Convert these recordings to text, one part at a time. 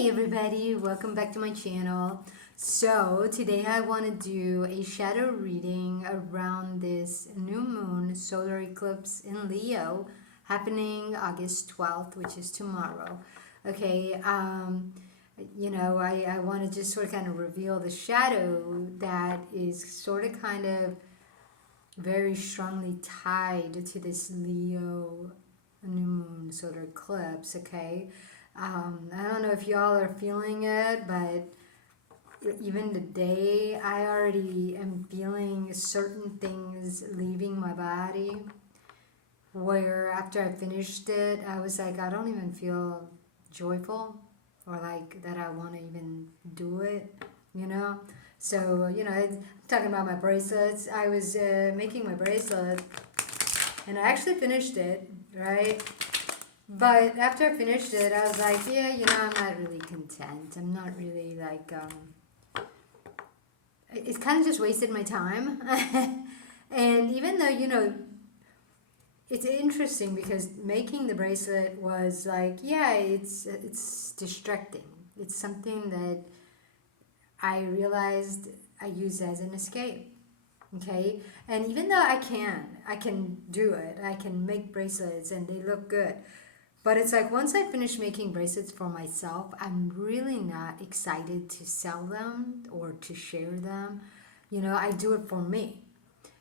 Hey everybody, welcome back to my channel. So today I want to do a shadow reading around this new moon solar eclipse in Leo happening August 12th, which is tomorrow. Okay, I want to just sort of kind of reveal the shadow that is sort of kind of very strongly tied to this Leo new moon solar eclipse. Okay, I don't know if y'all are feeling it, but even today I already am feeling certain things leaving my body, where after I finished it I was like, I don't even feel joyful or like that I want to even do it, you know. So I'm talking about my bracelets. I was making my bracelet and I actually finished it, right? But after I finished it, I was like, yeah, I'm not really content. I'm not really like, it's kind of just wasted my time. And even though, it's interesting because making the bracelet was like, yeah, it's distracting. It's something that I realized I use as an escape. Okay, and even though I can do it. I can make bracelets and they look good. But it's like once I finish making bracelets for myself, I'm really not excited to sell them or to share them. I do it for me.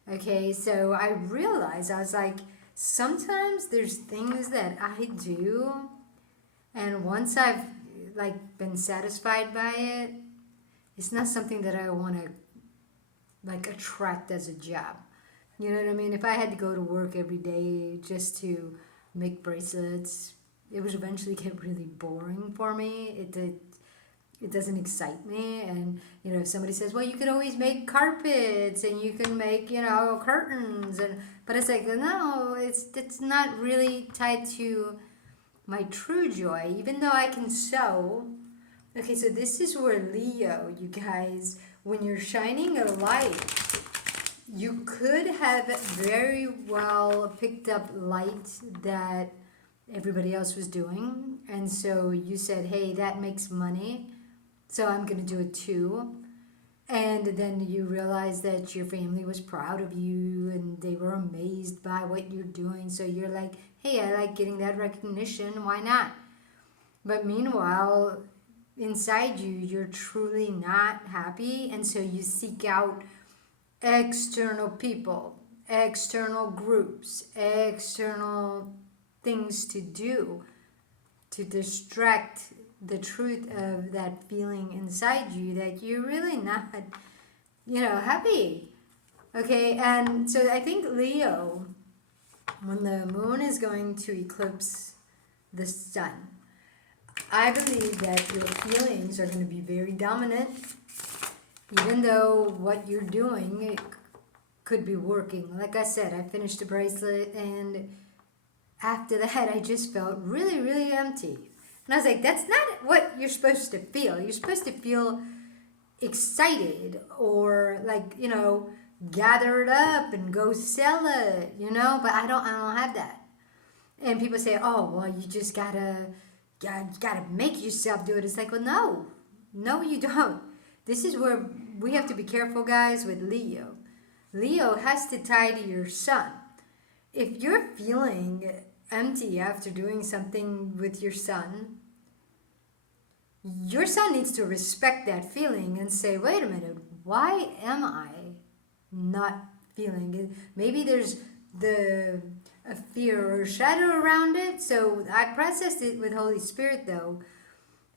Okay, so I realized I was like, sometimes there's things that I do, and once I've like been satisfied by it, it's not something that I want to like attract as a job. You know what I mean? If I had to go to work every day just to make bracelets, it would eventually get really boring for me. It doesn't excite me. And if somebody says, well, you could always make carpets and you can make curtains, but it's like, no, it's not really tied to my true joy, even though I can sew. Okay, so this is where Leo, you guys, when you're shining a light, you could have very well picked up light that everybody else was doing, and so you said, hey, that makes money, so I'm going to do it too. And then you realize that your family was proud of you and they were amazed by what you're doing, so you're like, hey, I like getting that recognition, why not? But meanwhile, inside you, you're truly not happy, and so you seek out external people, external groups, external things to do to distract the truth of that feeling inside you that you're really not, happy. Okay, and so I think Leo, when the moon is going to eclipse the sun, I believe that your feelings are going to be very dominant, even though what you're doing could be working. Like I said, I finished the bracelet, and after that, I just felt really, really empty. And I was like, that's not what you're supposed to feel. You're supposed to feel excited or like, gather it up and go sell it, but I don't have that. And people say, oh, well, you just gotta make yourself do it. It's like, well, no, you don't. This is where we have to be careful, guys, with Leo. Leo has to tie to your sun. If you're feeling empty after doing something with your sun needs to respect that feeling and say, wait a minute, why am I not feeling it? Maybe there's a fear or shadow around it. So I processed it with Holy Spirit, though.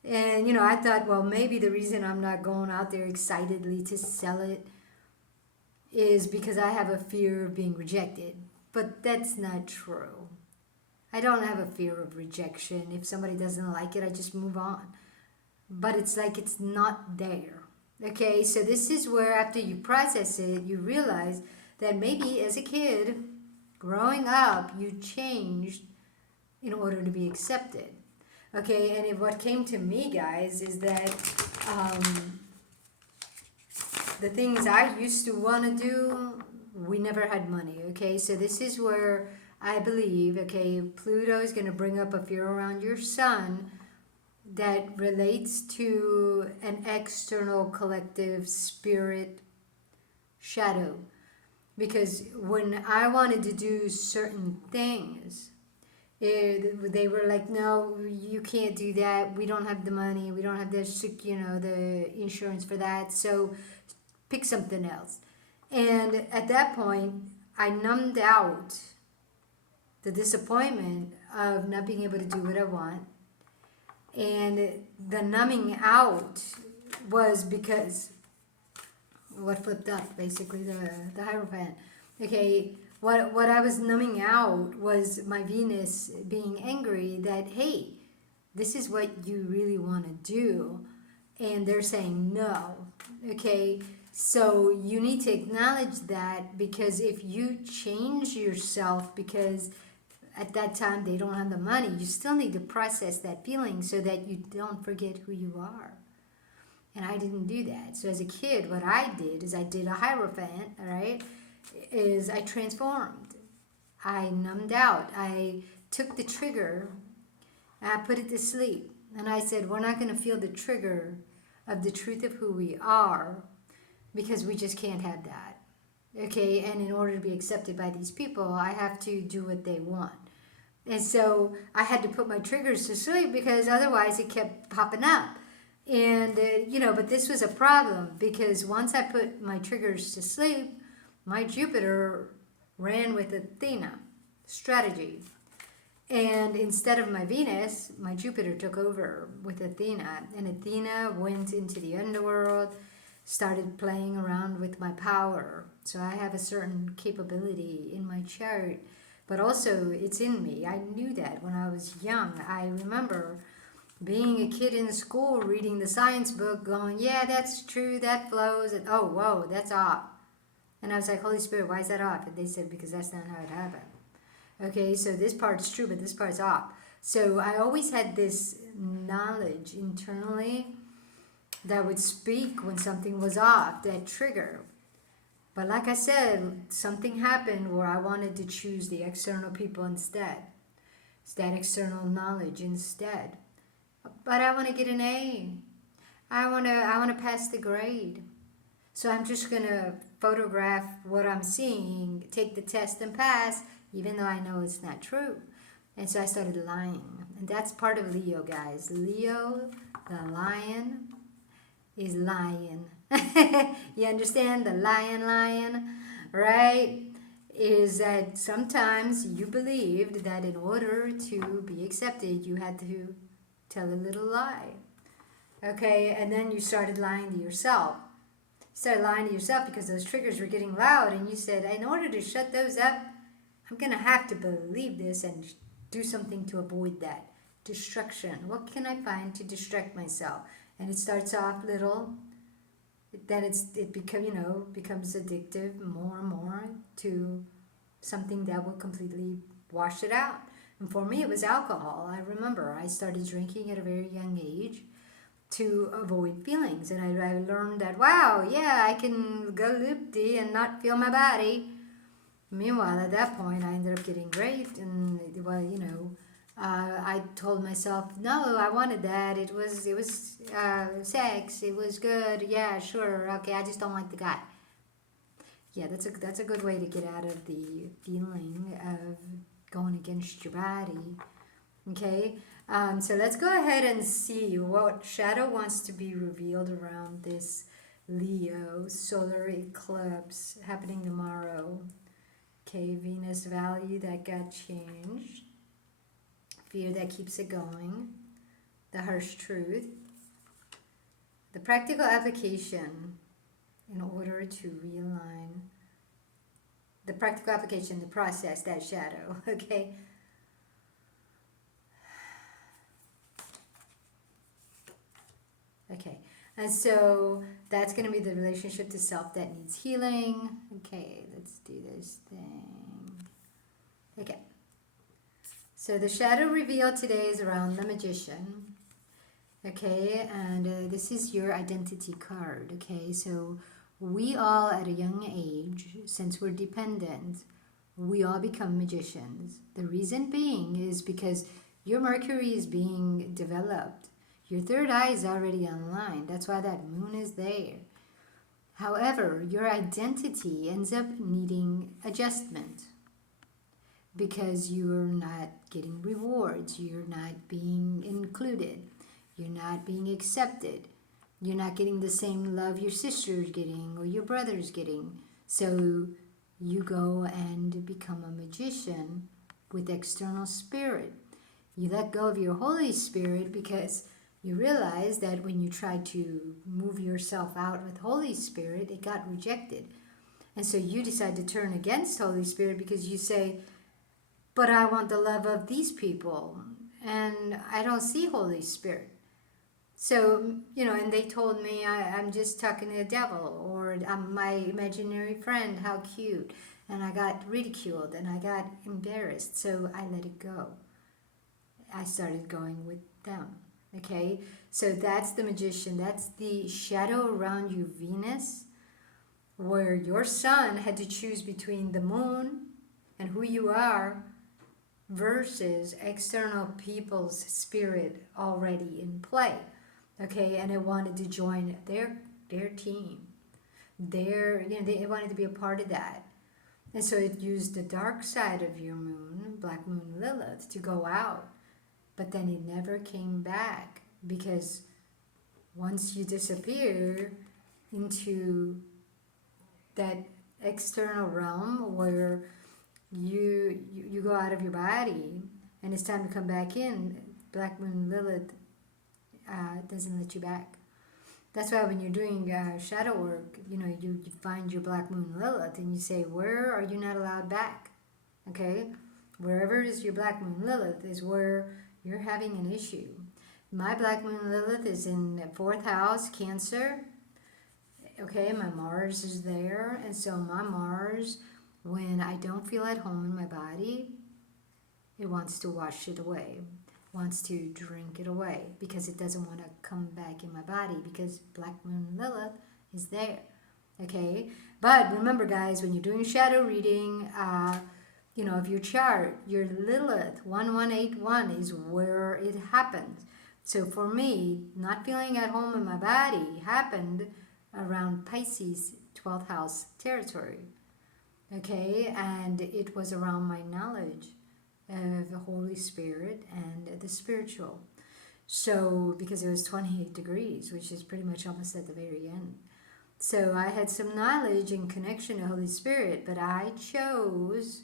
And, I thought, well, maybe the reason I'm not going out there excitedly to sell it is because I have a fear of being rejected. But that's not true. I don't have a fear of rejection. If somebody doesn't like it, I just move on. But it's like it's not there. Okay, so this is where after you process it, you realize that maybe as a kid, growing up, you changed in order to be accepted. Okay, and what came to me, guys, is that the things I used to want to do, we never had money. Okay, so this is where I believe, okay, Pluto is going to bring up a fear around your sun that relates to an external collective spirit shadow. Because when I wanted to do certain things, they were like, no, you can't do that. We don't have the money. We don't have the insurance for that. So pick something else. And at that point, I numbed out the disappointment of not being able to do what I want. And the numbing out was because what flipped up, basically, the Hierophant. Okay, what I was numbing out was my Venus being angry that, hey, this is what you really want to do. And they're saying no. Okay, so you need to acknowledge that, because if you change yourself because at that time they don't have the money, you still need to process that feeling so that you don't forget who you are. And I didn't do that. So as a kid, what I did is I did a Hierophant, all right, is I transformed. I numbed out. I took the trigger and I put it to sleep. And I said, we're not going to feel the trigger of the truth of who we are, because we just can't have that. Okay, and in order to be accepted by these people, I have to do what they want. And so I had to put my triggers to sleep, because otherwise it kept popping up. And, but this was a problem, because once I put my triggers to sleep, my Jupiter ran with Athena strategy. And instead of my Venus, my Jupiter took over with Athena. And Athena went into the underworld, started playing around with my power. So I have a certain capability in my chart, but also it's in me. I knew that when I was young. I remember being a kid in school, reading the science book, going, yeah, that's true, that flows, and oh, whoa, that's off. And I was like, Holy Spirit, why is that off? And they said, because that's not how it happened. Okay, so this part's true, but this part's off. So I always had this knowledge internally that would speak when something was off, that trigger. But like I said, something happened where I wanted to choose the external people instead. It's that external knowledge instead. But I want to get an A. I want to pass the grade. So I'm just going to photograph what I'm seeing, take the test and pass, even though I know it's not true. And so I started lying. And that's part of Leo, guys. Leo, the lion, is lying. You understand? The lion, right? Is that sometimes you believed that in order to be accepted, you had to tell a little lie. Okay, and then you started lying to yourself. You started lying to yourself because those triggers were getting loud, and you said, in order to shut those up, I'm going to have to believe this and do something to avoid that. Destruction. What can I find to distract myself? And it starts off little, then it becomes addictive more and more to something that will completely wash it out. And for me, it was alcohol. I remember I started drinking at a very young age to avoid feelings. And I learned that, wow, yeah, I can go loopy and not feel my body. Meanwhile, at that point, I ended up getting raped. And, I told myself, no, I wanted that. It was sex. It was good. Yeah, sure. Okay, I just don't like the guy. Yeah, that's a good way to get out of the feeling of going against your body. Okay, so let's go ahead and see what shadow wants to be revealed around this Leo solar eclipse happening tomorrow. Okay, Venus value that got changed. Fear that keeps it going. The harsh truth. The practical application in order to realign. The practical application to process that shadow, okay? Okay, and so that's going to be the relationship to self that needs healing. Okay, let's do this thing. Okay, so the shadow reveal today is around the Magician. Okay, and this is your identity card. Okay, so we all at a young age, since we're dependent, we all become magicians. The reason being is because your Mercury is being developed. Your third eye is already online. That's why that moon is there. However, your identity ends up needing adjustment because you're not getting rewards, you're not being included, you're not being accepted, you're not getting the same love your sister's getting or your brother's getting. So you go and become a magician with external spirit. You let go of your Holy Spirit because you realize that when you tried to move yourself out with Holy Spirit, it got rejected. And so you decide to turn against Holy Spirit because you say, but I want the love of these people and I don't see Holy Spirit. So, and they told me I'm just talking to the devil, or I'm my imaginary friend, how cute. And I got ridiculed and I got embarrassed. So I let it go. I started going with them. Okay, so that's the magician. That's the shadow around you, Venus, where your sun had to choose between the moon and who you are versus external people's spirit already in play. Okay, and it wanted to join their team. They wanted to be a part of that. And so it used the dark side of your moon, Black Moon Lilith, to go out. But then it never came back because once you disappear into that external realm where you go out of your body and it's time to come back in, Black Moon Lilith doesn't let you back. That's why when you're doing shadow work, you find your Black Moon Lilith and you say, where are you not allowed back? Okay? Wherever is your Black Moon Lilith is where you're having an issue. My Black Moon Lilith is in the 4th house, Cancer. Okay, my Mars is there. And so my Mars, when I don't feel at home in my body, it wants to wash it away, wants to drink it away because it doesn't want to come back in my body because Black Moon Lilith is there. Okay, but remember guys, when you're doing shadow reading, of your chart, your Lilith 1181 is where it happens. So for me, not feeling at home in my body happened around Pisces 12th house territory. Okay, and it was around my knowledge of the Holy Spirit and the spiritual. So because it was 28 degrees, which is pretty much almost at the very end. So I had some knowledge and connection to Holy Spirit, but I chose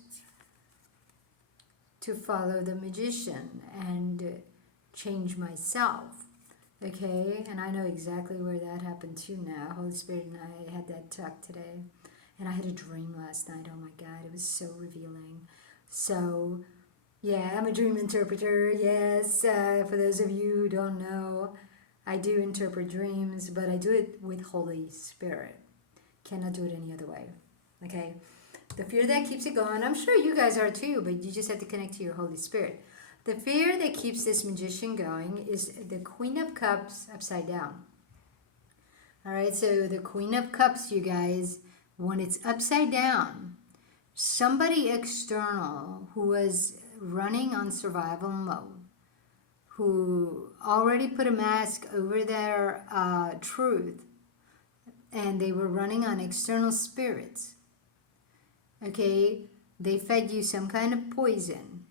to follow the magician and change myself. Okay, and I know exactly where that happened too now. Holy Spirit and I had that talk today. And I had a dream last night. Oh my God, it was so revealing. So, yeah, I'm a dream interpreter. Yes, for those of you who don't know, I do interpret dreams, but I do it with Holy Spirit. Cannot do it any other way. Okay? The fear that keeps it going, I'm sure you guys are too, but you just have to connect to your Holy Spirit. The fear that keeps this magician going is the Queen of Cups upside down. All right, so the Queen of Cups, you guys, when it's upside down, somebody external who was running on survival mode, who already put a mask over their truth, and they were running on external spirits. Okay, they fed you some kind of poison,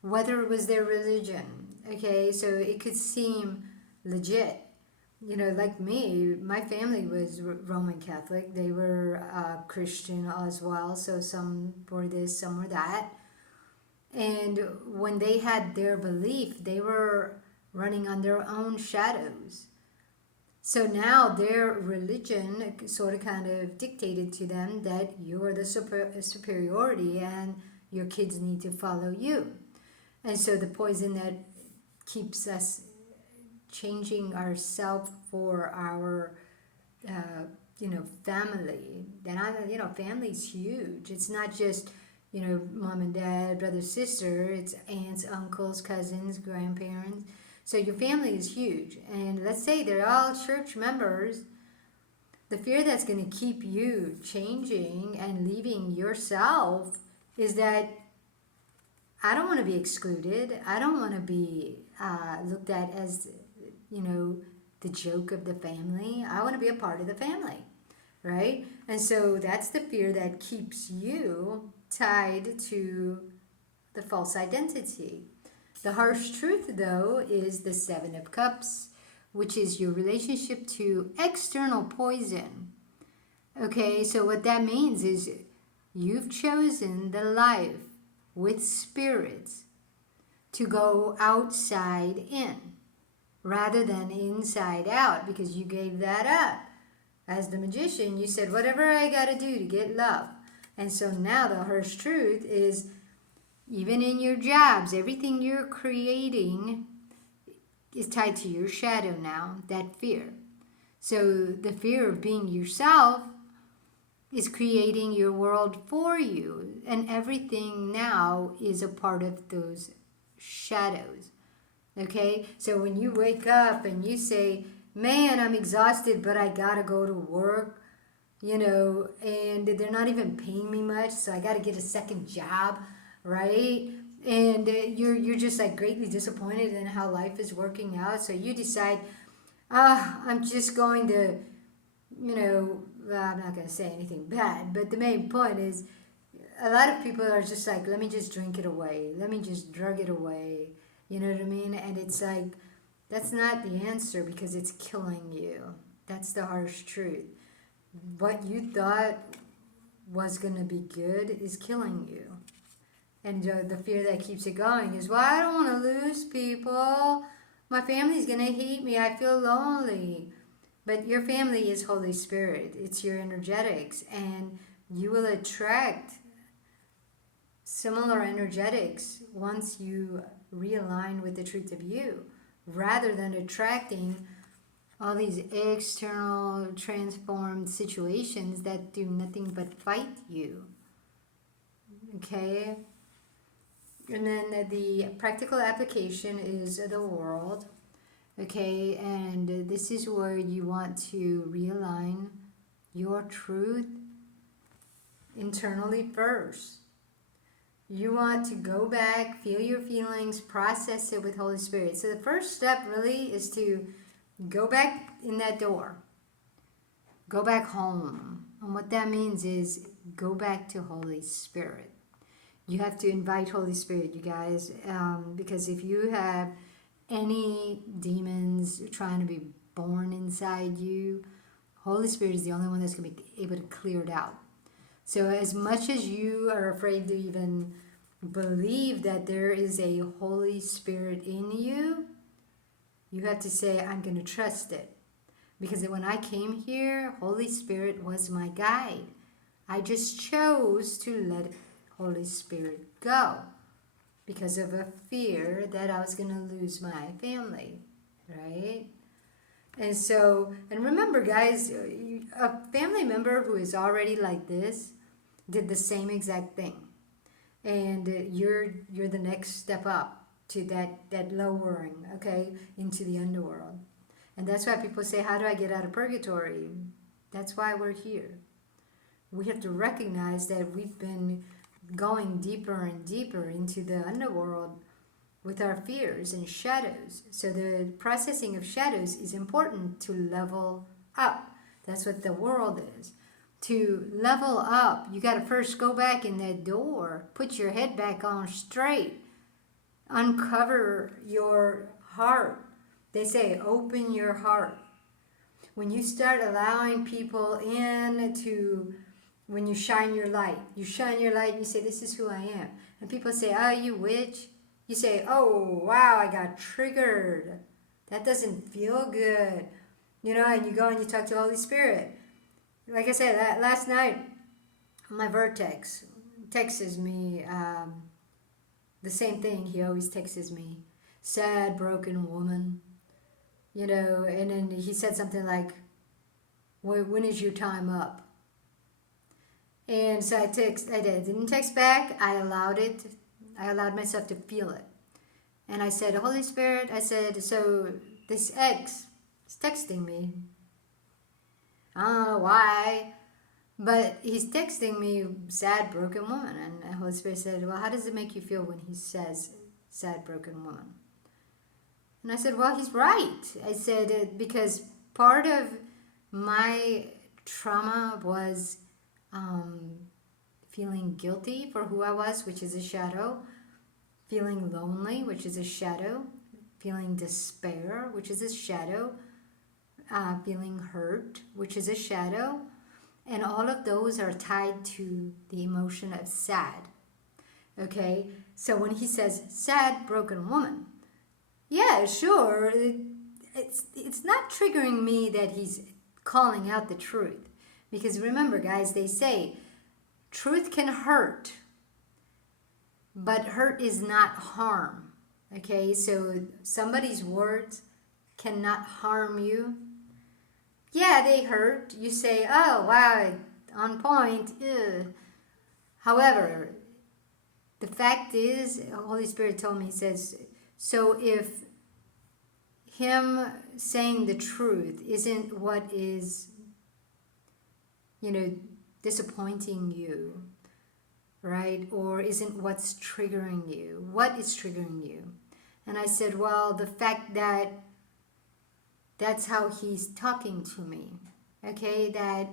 whether it was their religion. Okay, so it could seem legit. Like me, my family was Roman Catholic. They were Christian as well. So some were this, some were that. And when they had their belief, they were running on their own shadows. So now their religion sort of kind of dictated to them that you are the superiority and your kids need to follow you. And so the poison that keeps us changing ourselves for our, family. And family's huge. It's not just, mom and dad, brother, sister. It's aunts, uncles, cousins, grandparents. So your family is huge. And let's say they're all church members. The fear that's going to keep you changing and leaving yourself is that I don't want to be excluded. I don't want to be looked at as the joke of the family. I want to be a part of the family, right? And so that's the fear that keeps you tied to the false identity. The harsh truth, though, is the Seven of Cups, which is your relationship to external poison. Okay, so what that means is you've chosen the life with spirits to go outside in rather than inside out, because you gave that up. As the magician, you said, whatever I got to do to get love. And so now the harsh truth is, even in your jobs, everything you're creating is tied to your shadow now, that fear. So the fear of being yourself is creating your world for you. And everything now is a part of those shadows. Okay? So when you wake up and you say, man, I'm exhausted, but I gotta go to work, and they're not even paying me much, so I gotta get a second job, right? And you're just like greatly disappointed in how life is working out, so you decide, I'm just going to, well, I'm not going to say anything bad, but the main point is a lot of people are just like, let me just drink it away, let me just drug it away, you know what I mean? And it's like, that's not the answer, because it's killing you. That's the harsh truth. What you thought was going to be good is killing you. And the fear that keeps it going is, well, I don't want to lose people. My family's going to hate me. I feel lonely. But your family is Holy Spirit. It's your energetics. And you will attract similar energetics once you realign with the truth of you, rather than attracting all these external transformed situations that do nothing but fight you. Okay? And then the practical application is the world. Okay? And this is where you want to realign your truth internally first. You want to go back, feel your feelings, process it with Holy Spirit. So the first step really is to go back in that door. Go back home. And what that means is go back to Holy Spirit. You have to invite Holy Spirit, you guys, because if you have any demons trying to be born inside you, Holy Spirit is the only one that's going to be able to clear it out. So as much as you are afraid to even believe that there is a Holy Spirit in you, you have to say, I'm going to trust it. Because when I came here, Holy Spirit was my guide. I just chose to let Holy Spirit go because of a fear that I was going to lose my family, right? And so, and remember, guys, a family member who is already like this did the same exact thing. And you're the next step up to that lowering, okay, into the underworld. And that's why people say, how do I get out of purgatory? That's why we're here. We have to recognize that we've been going deeper and deeper into the underworld with our fears and shadows. So the processing of shadows is important to level up. That's what the world is. To level up, you got to first go back in that door, put your head back on straight, uncover your heart. They say, open your heart. When you start allowing people in to, when you shine your light, you say, this is who I am. And people say, oh, you witch. You say, oh, wow, I got triggered. That doesn't feel good. And you go and you talk to the Holy Spirit. Like I said, last night, my Vertex texts me the same thing. He always texts me, sad, broken woman. And then he said something like, when is your time up? And so I didn't text back. I allowed myself to feel it. And I said, Holy Spirit, I said, so this ex is texting me. I don't know why, but he's texting me, sad, broken woman. And the Holy Spirit said, well, how does it make you feel when he says sad, broken woman? And I said, well, he's right. I said, because part of my trauma was feeling guilty for who I was, which is a shadow, feeling lonely, which is a shadow, feeling despair, which is a shadow, feeling hurt, which is a shadow. And all of those are tied to the emotion of sad. Okay? So when he says sad, broken woman, yeah, sure. It's not triggering me that he's calling out the truth. Because remember, guys, they say truth can hurt, but hurt is not harm. Okay? So somebody's words cannot harm you. Yeah, they hurt. You say, oh, wow, on point. Ugh. However, the fact is, the Holy Spirit told me, he says, so if him saying the truth isn't what is, disappointing you, right? Or isn't what's triggering you. What is triggering you? And I said, well, the fact that that's how he's talking to me. Okay, that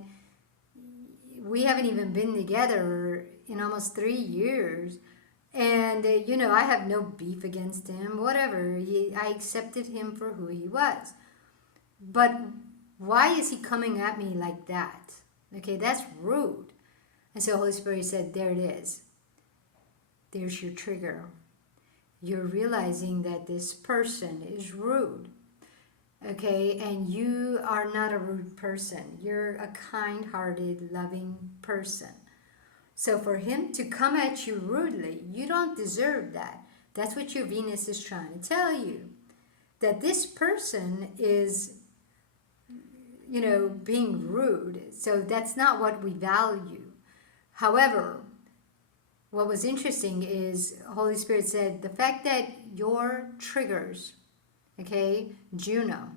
we haven't even been together in almost 3 years. And, I have no beef against him, whatever. I accepted him for who he was. But why is he coming at me like that? Okay, that's rude. And so Holy Spirit said, there it is. There's your trigger. You're realizing that this person is rude. Okay, and you are not a rude person. You're a kind-hearted, loving person. So for him to come at you rudely, you don't deserve that. That's what your Venus is trying to tell you. That this person is, being rude. So that's not what we value. However, what was interesting is Holy Spirit said the fact that your triggers, okay, Juno,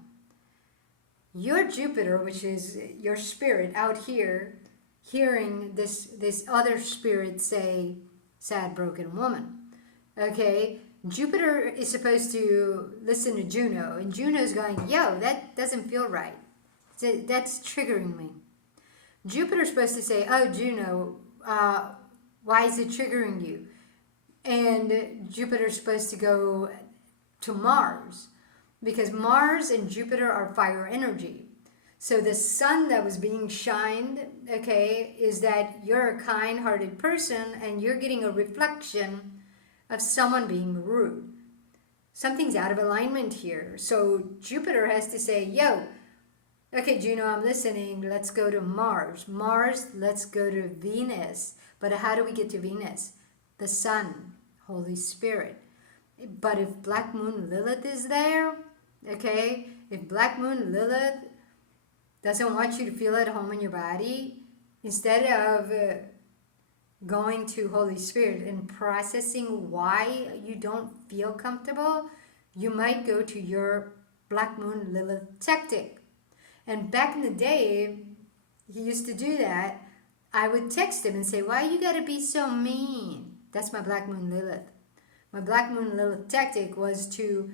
your Jupiter, which is your spirit out here, hearing this other spirit say, sad, broken woman. Okay, Jupiter is supposed to listen to Juno, and Juno's going, yo, that doesn't feel right. So that's triggering me. Jupiter's supposed to say, oh, Juno, why is it triggering you? And Jupiter's supposed to go to Mars, because Mars and Jupiter are fire energy. So the sun that was being shined, okay, is that you're a kind-hearted person and you're getting a reflection of someone being rude. Something's out of alignment here. So Jupiter has to say, yo, okay, Juno, I'm listening. Let's go to Mars. Mars, let's go to Venus. But how do we get to Venus? The sun, Holy Spirit. But if Black Moon Lilith is there, okay, if Black Moon Lilith doesn't want you to feel at home in your body, instead of going to Holy Spirit and processing why you don't feel comfortable, you might go to your Black Moon Lilith tactic. And back in the day, he used to do that. I would text him and say, why you gotta be so mean? That's my Black Moon Lilith. My Black Moon Lilith tactic was to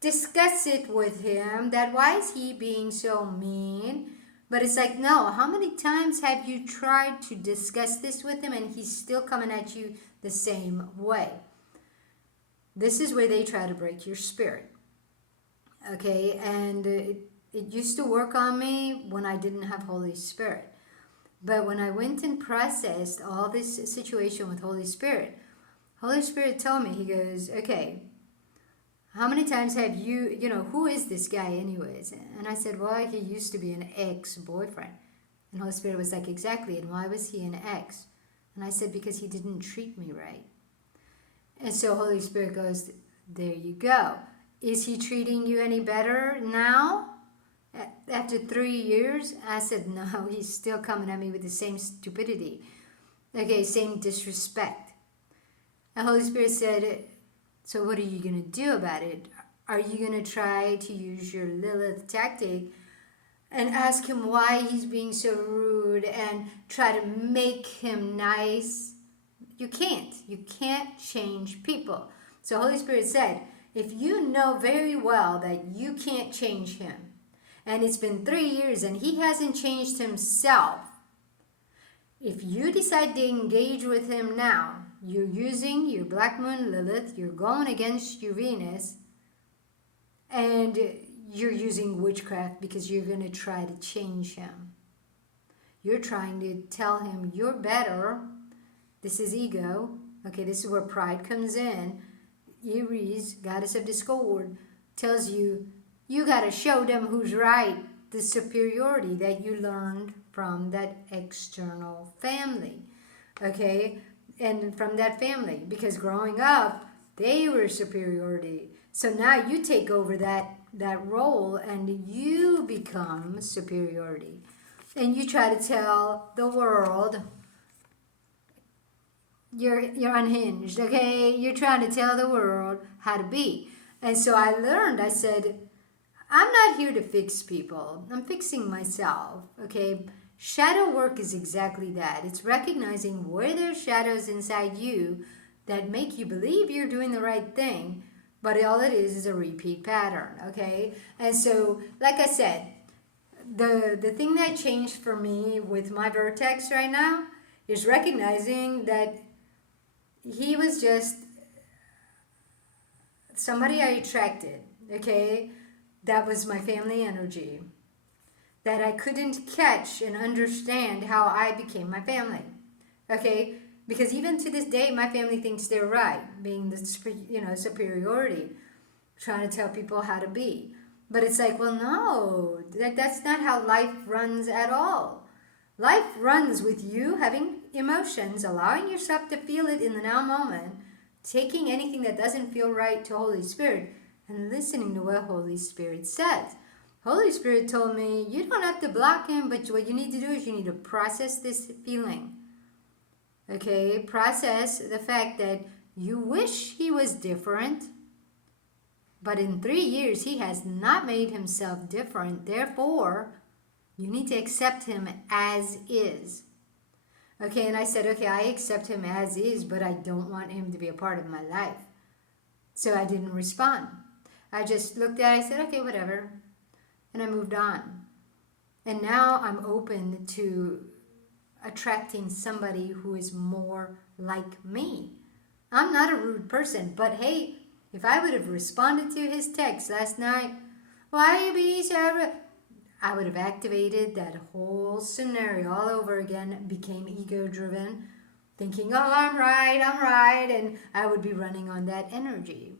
discuss it with him, that why is he being so mean? But it's like, no, how many times have you tried to discuss this with him and he's still coming at you the same way? This is where they try to break your spirit. Okay, and it used to work on me when I didn't have Holy Spirit. But when I went and processed all this situation with Holy Spirit told me, he goes, okay, how many times have you, who is this guy anyways? And I said, well, he used to be an ex-boyfriend. And Holy Spirit was like, exactly, and why was he an ex? And I said, because he didn't treat me right. And so Holy Spirit goes, there you go. Is he treating you any better now? After 3 years? I said, no, he's still coming at me with the same stupidity. Okay, same disrespect. And Holy Spirit said, so what are you going to do about it? Are you going to try to use your Lilith tactic and ask him why he's being so rude and try to make him nice? You can't. You can't change people. So Holy Spirit said, if you know very well that you can't change him, and it's been 3 years and he hasn't changed himself, if you decide to engage with him now, you're using your Black Moon Lilith, you're going against your Venus, and you're using witchcraft because you're going to try to change him. You're trying to tell him you're better. This is ego. Okay, this is where pride comes in. Aries, goddess of discord, tells you, you got to show them who's right. The superiority that you learned from that external family. Okay, and from that family. Because growing up, they were superiority. So now you take over that role and you become superiority. And you try to tell the world you're unhinged, okay? You're trying to tell the world how to be. And so I learned, I said, I'm not here to fix people. I'm fixing myself, okay? Shadow work is exactly that. It's recognizing where there's shadows inside you that make you believe you're doing the right thing, but all it is a repeat pattern, okay? And so, like I said, the thing that changed for me with my vertex right now is recognizing that he was just somebody I attracted, okay? That was my family energy. That I couldn't catch and understand how I became my family, okay? Because even to this day, my family thinks they're right, being the superiority, trying to tell people how to be. But it's like, well, no, that's not how life runs at all. Life runs with you having emotions, allowing yourself to feel it in the now moment, taking anything that doesn't feel right to Holy Spirit, and listening to what Holy Spirit says. Holy Spirit told me, you don't have to block him, but what you need to do is you need to process this feeling. Okay, process the fact that you wish he was different, but in 3 years he has not made himself different. Therefore, you need to accept him as is. Okay, and I said, okay, I accept him as is, but I don't want him to be a part of my life. So I didn't respond. I just looked at it, I said, okay, whatever. And I moved on. And now I'm open to attracting somebody who is more like me. I'm not a rude person, but hey, if I would have responded to his text last night, why are you being so rude? I would have activated that whole scenario all over again, became ego-driven, thinking, oh, I'm right, and I would be running on that energy.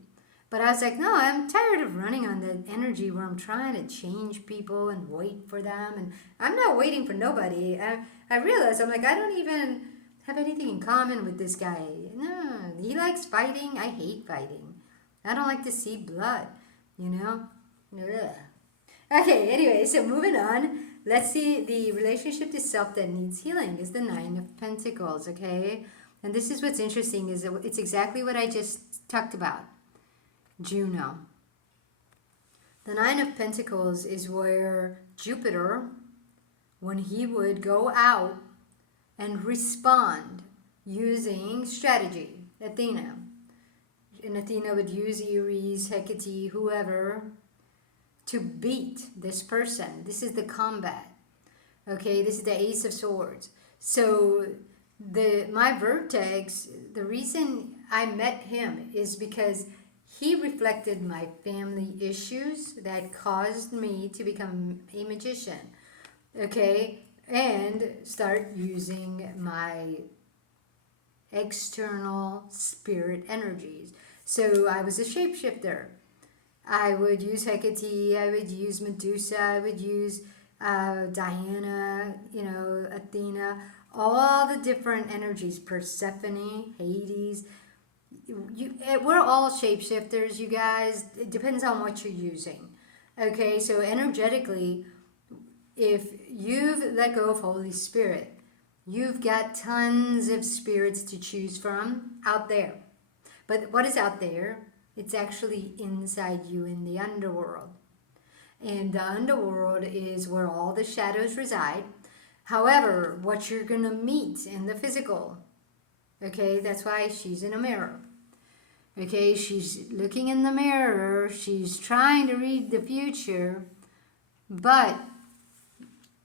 But I was like, no, I'm tired of running on that energy where I'm trying to change people and wait for them. And I'm not waiting for nobody. I realized, I'm like, I don't even have anything in common with this guy. No, he likes fighting. I hate fighting. I don't like to see blood, you know? Ugh. Okay, anyway, so moving on. Let's see, the relationship to self that needs healing is the Nine of Pentacles, okay? And this is what's interesting, is it's exactly what I just talked about. Juno. The Nine of Pentacles is where Jupiter, when he would go out and respond using strategy, Athena. And Athena would use Aries, Hecate, whoever, to beat this person. This is the combat. Okay, this is the Ace of Swords. So my vertex, the reason I met him is because he reflected my family issues that caused me to become a magician, okay, and start using my external spirit energies. So I was a shapeshifter. I would use Hecate, I would use Medusa, I would use Diana, Athena, all the different energies, Persephone, Hades. We're all shapeshifters, you guys. It depends on what you're using. Okay, so energetically, if you've let go of Holy Spirit, you've got tons of spirits to choose from out there. But what is out there? It's actually inside you in the underworld. And the underworld is where all the shadows reside. However, what you're going to meet in the physical, okay, that's why she's in a mirror. Okay, she's looking in the mirror. She's trying to read the future. But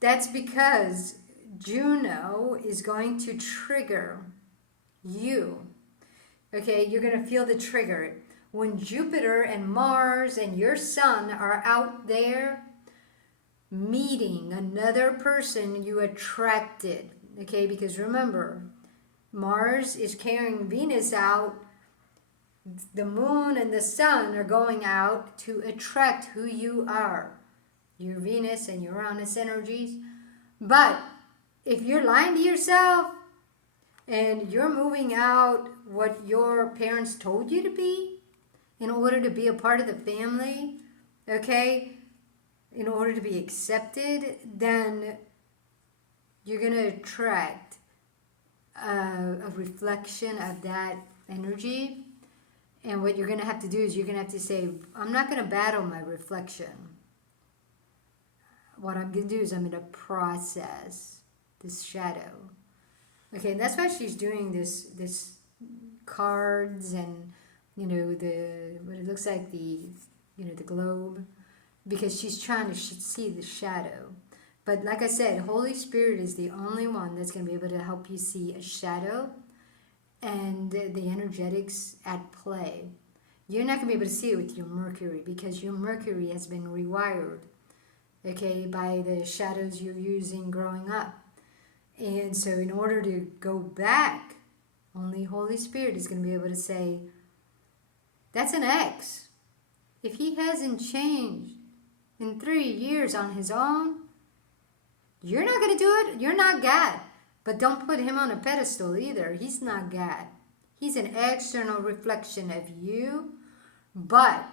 that's because Juno is going to trigger you. Okay, you're going to feel the trigger. When Jupiter and Mars and your sun are out there meeting another person you attracted. Okay, because remember, Mars is carrying Venus out. The moon and the sun are going out to attract who you are. Your Venus and Uranus energies. But if you're lying to yourself and you're moving out what your parents told you to be in order to be a part of the family, okay, in order to be accepted, then you're going to attract a reflection of that energy. And what you're going to have to do is you're going to have to say, I'm not going to battle my reflection. What I'm going to do is I'm going to process this shadow. Okay, and that's why she's doing this cards and, you know, what it looks like the globe, because she's trying to see the shadow. But like I said, Holy Spirit is the only one that's going to be able to help you see a shadow and the energetics at play. You're not going to be able to see it with your Mercury, because your Mercury has been rewired, okay, by the shadows you're using growing up. And so in order to go back, only Holy Spirit is going to be able to say, that's an X. If he hasn't changed in 3 years on his own, you're not going to do it. You're not God. But don't put him on a pedestal either. He's not God. He's an external reflection of you. But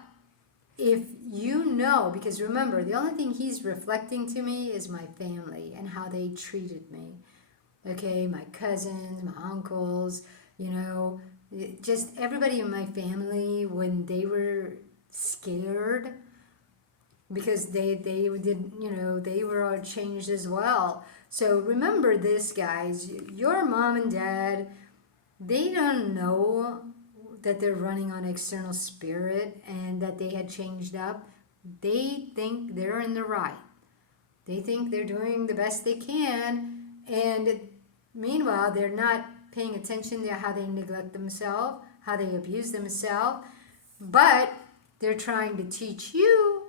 if you know, because remember, the only thing he's reflecting to me is my family and how they treated me. Okay, my cousins, my uncles, you know, just everybody in my family when they were scared, because they did, you know, they were all changed as well. So remember this, guys, your mom and dad, they don't know that they're running on external spirit and that they had changed up. They think they're in the right. They think they're doing the best they can, and meanwhile, they're not paying attention to how they neglect themselves, how they abuse themselves, but they're trying to teach you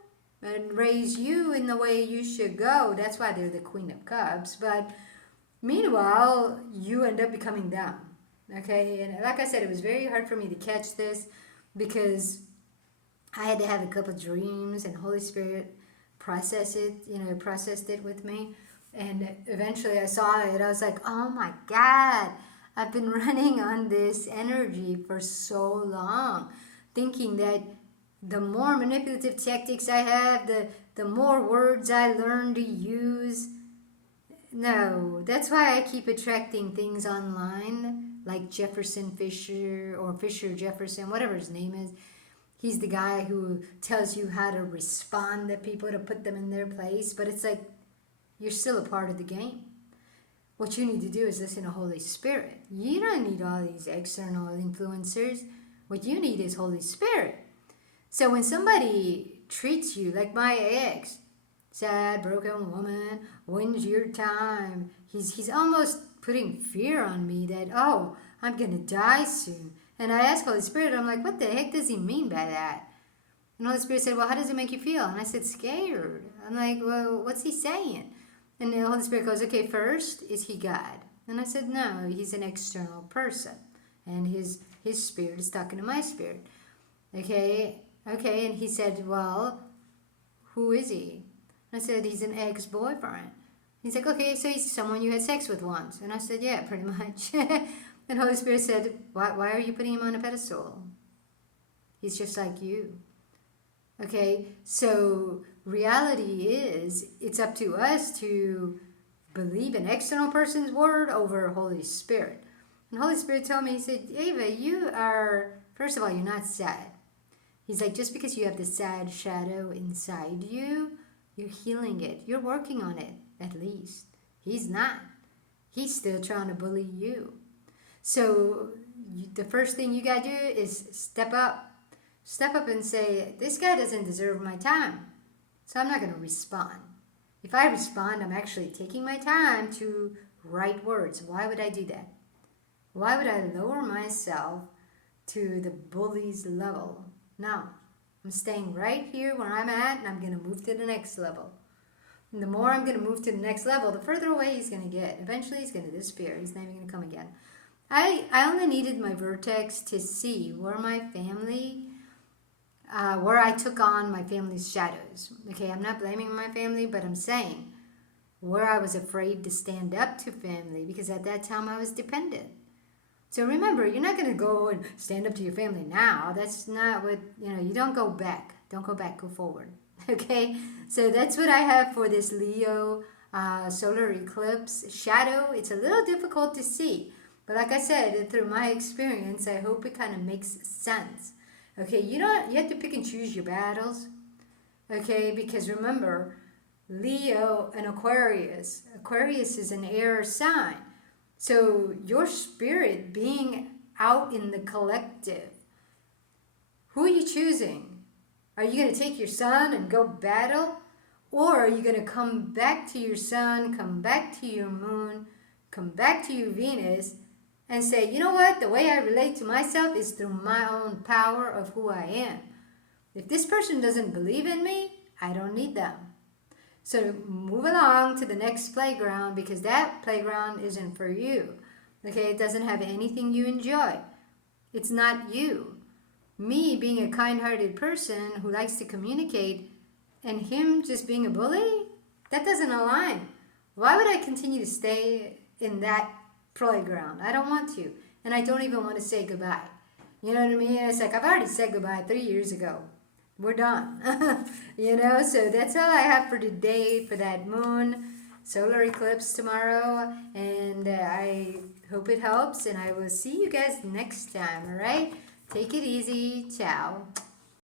and raise you in the way you should go. That's why they're the Queen of Cups. But meanwhile, you end up becoming them. Okay? And like I said, it was very hard for me to catch this because I had to have a couple of dreams and Holy Spirit processed it with me. And eventually I saw it. I was like, oh my God, I've been running on this energy for so long, thinking that the more manipulative tactics I have, the more words I learn to use. No, that's why I keep attracting things online, like Jefferson Fisher or Fisher Jefferson, whatever his name is. He's the guy who tells you how to respond to people to put them in their place. But it's like, you're still a part of the game. What you need to do is listen to Holy Spirit. You don't need all these external influencers. What you need is Holy Spirit. So when somebody treats you like my ex, sad, broken woman, when's your time? He's almost putting fear on me that, oh, I'm going to die soon. And I asked Holy Spirit, I'm like, what the heck does he mean by that? And Holy Spirit said, well, how does it make you feel? And I said, scared. I'm like, well, what's he saying? And the Holy Spirit goes, okay, first, is he God? And I said, no, he's an external person. And his spirit is talking to my spirit. Okay, and he said, well, who is he? And I said, he's an ex-boyfriend. He's like, okay, so he's someone you had sex with once. And I said, yeah, pretty much. And Holy Spirit said, why are you putting him on a pedestal? He's just like you. Okay, so reality is, it's up to us to believe an external person's word over Holy Spirit. And Holy Spirit told me, he said, Eva, you are, first of all, you're not sad. He's like, just because you have the sad shadow inside you, you're healing it. You're working on it, at least. He's not. He's still trying to bully you. So the first thing you got to do is step up. Step up and say, this guy doesn't deserve my time. So I'm not going to respond. If I respond, I'm actually taking my time to write words. Why would I do that? Why would I lower myself to the bully's level? No. I'm staying right here where I'm at, and I'm going to move to the next level. And the more I'm going to move to the next level, the further away he's going to get. Eventually, he's going to disappear. He's never going to come again. I only needed my vertex to see where my family, where I took on my family's shadows. Okay, I'm not blaming my family, but I'm saying where I was afraid to stand up to family because at that time I was dependent. So remember, you're not going to go and stand up to your family now. That's not what, you don't go back. Don't go back, go forward. Okay? So that's what I have for this Leo solar eclipse shadow. It's a little difficult to see. But like I said, through my experience, I hope it kind of makes sense. Okay, you have to pick and choose your battles. Okay, because remember, Leo and Aquarius. Aquarius is an air sign. So your spirit being out in the collective, who are you choosing? Are you going to take your sun and go battle? Or are you going to come back to your sun, come back to your moon, come back to your Venus, and say, you know what? The way I relate to myself is through my own power of who I am. If this person doesn't believe in me, I don't need them. So move along to the next playground because that playground isn't for you. Okay, it doesn't have anything you enjoy. It's not you. Me being a kind-hearted person who likes to communicate and him just being a bully, that doesn't align. Why would I continue to stay in that playground? I don't want to. And I don't even want to say goodbye. You know what I mean? It's like I've already said goodbye 3 years ago. We're done. So that's all I have for today for that moon solar eclipse tomorrow. And I hope it helps. And I will see you guys next time. All right? Take it easy. Ciao.